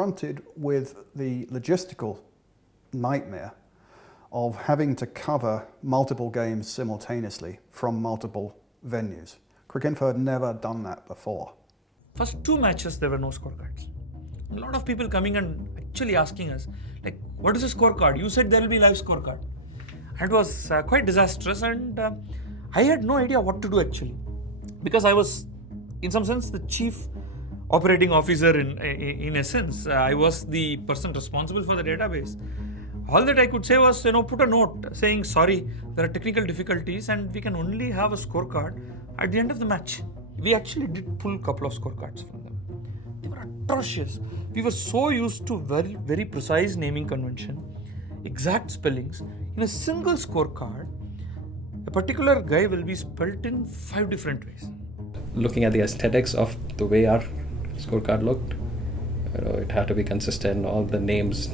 Confronted with the logistical nightmare of having to cover multiple games simultaneously from multiple venues. CricInfo had never done that before. First 2 matches, there were no scorecards. A lot of people coming and actually asking us, like, what is a scorecard? You said there will be live scorecard. It was quite disastrous, and I had no idea what to do actually. Because I was, in some sense, the chief operating officer in essence. I was the person responsible for the database. All that I could say was, put a note saying, sorry, there are technical difficulties and we can only have a scorecard at the end of the match. We actually did pull a couple of scorecards from them. They were atrocious. We were so used to very, very precise naming convention, exact spellings. In a single scorecard, a particular guy will be spelt in 5 different ways. Looking at the aesthetics of the way our scorecard looked, it had to be consistent. All the names,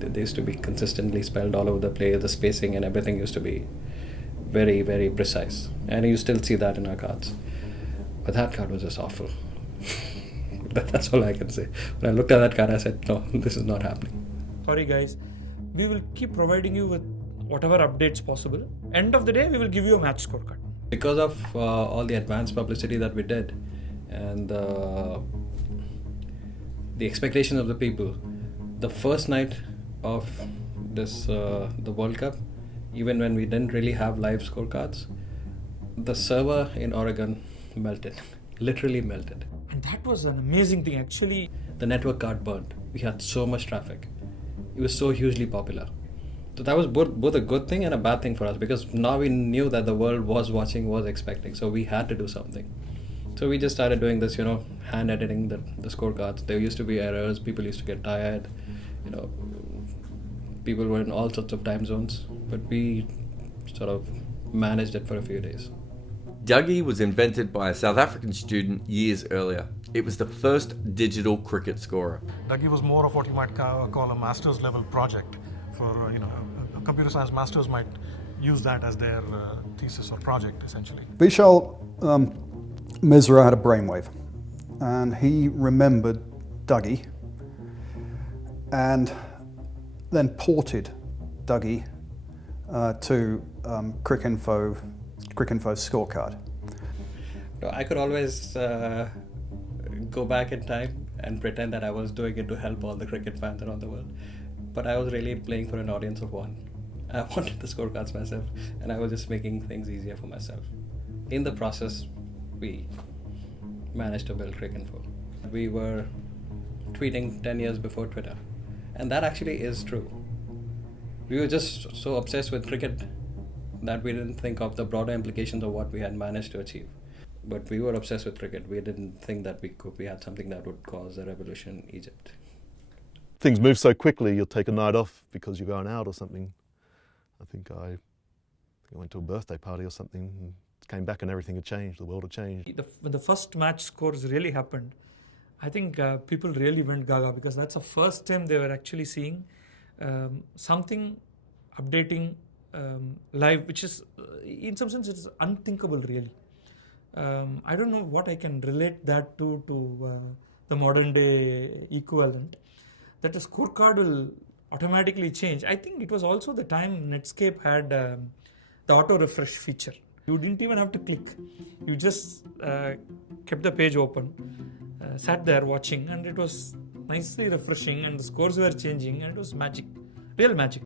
they used to be consistently spelled all over the place. The spacing and everything used to be very, very precise. And you still see that in our cards. But that card was just awful. That's all I can say. When I looked at that card, I said, no, this is not happening. Sorry guys, we will keep providing you with whatever updates possible. End of the day, we will give you a match scorecard. Because of all the advanced publicity that we did and the expectations of the people, the first night of this the World Cup, even when we didn't really have live scorecards, the server in Oregon melted, literally melted. And that was an amazing thing actually. The network card burned. We had so much traffic. It was so hugely popular. So that was both a good thing and a bad thing for us, because now we knew that the world was watching, was expecting. So we had to do something. So we just started doing this, hand editing the scorecards. There used to be errors. People used to get tired. People were in all sorts of time zones. But we sort of managed it for a few days. Dougie was invented by a South African student years earlier. It was the first digital cricket scorer. Dougie was more of what you might call a master's level project. For a computer science masters might use that as their thesis or project essentially. Vishal Misra had a brainwave, and he remembered Dougie and then ported Dougie to CricInfo's scorecard. I could always go back in time and pretend that I was doing it to help all the cricket fans around the world. But I was really playing for an audience of one. I wanted the scorecards myself, and I was just making things easier for myself. In the process, we managed to build CricInfo. We were tweeting 10 years before Twitter, and that actually is true. We were just so obsessed with cricket that we didn't think of the broader implications of what we had managed to achieve. But we were obsessed with cricket. We didn't think that we had something that would cause a revolution in Egypt. Things move so quickly, you'll take a night off because you're going out or something. I think I went to a birthday party or something and came back and everything had changed, the world had changed. When the first match scores really happened, I think people really went gaga, because that's the first time they were actually seeing something updating live, which is, in some sense, it's unthinkable really. I don't know what I can relate that to the modern day equivalent. That the scorecard will automatically change. I think it was also the time Netscape had the auto refresh feature. You didn't even have to click. You just kept the page open, sat there watching, and it was nicely refreshing, and the scores were changing, and it was magic, real magic.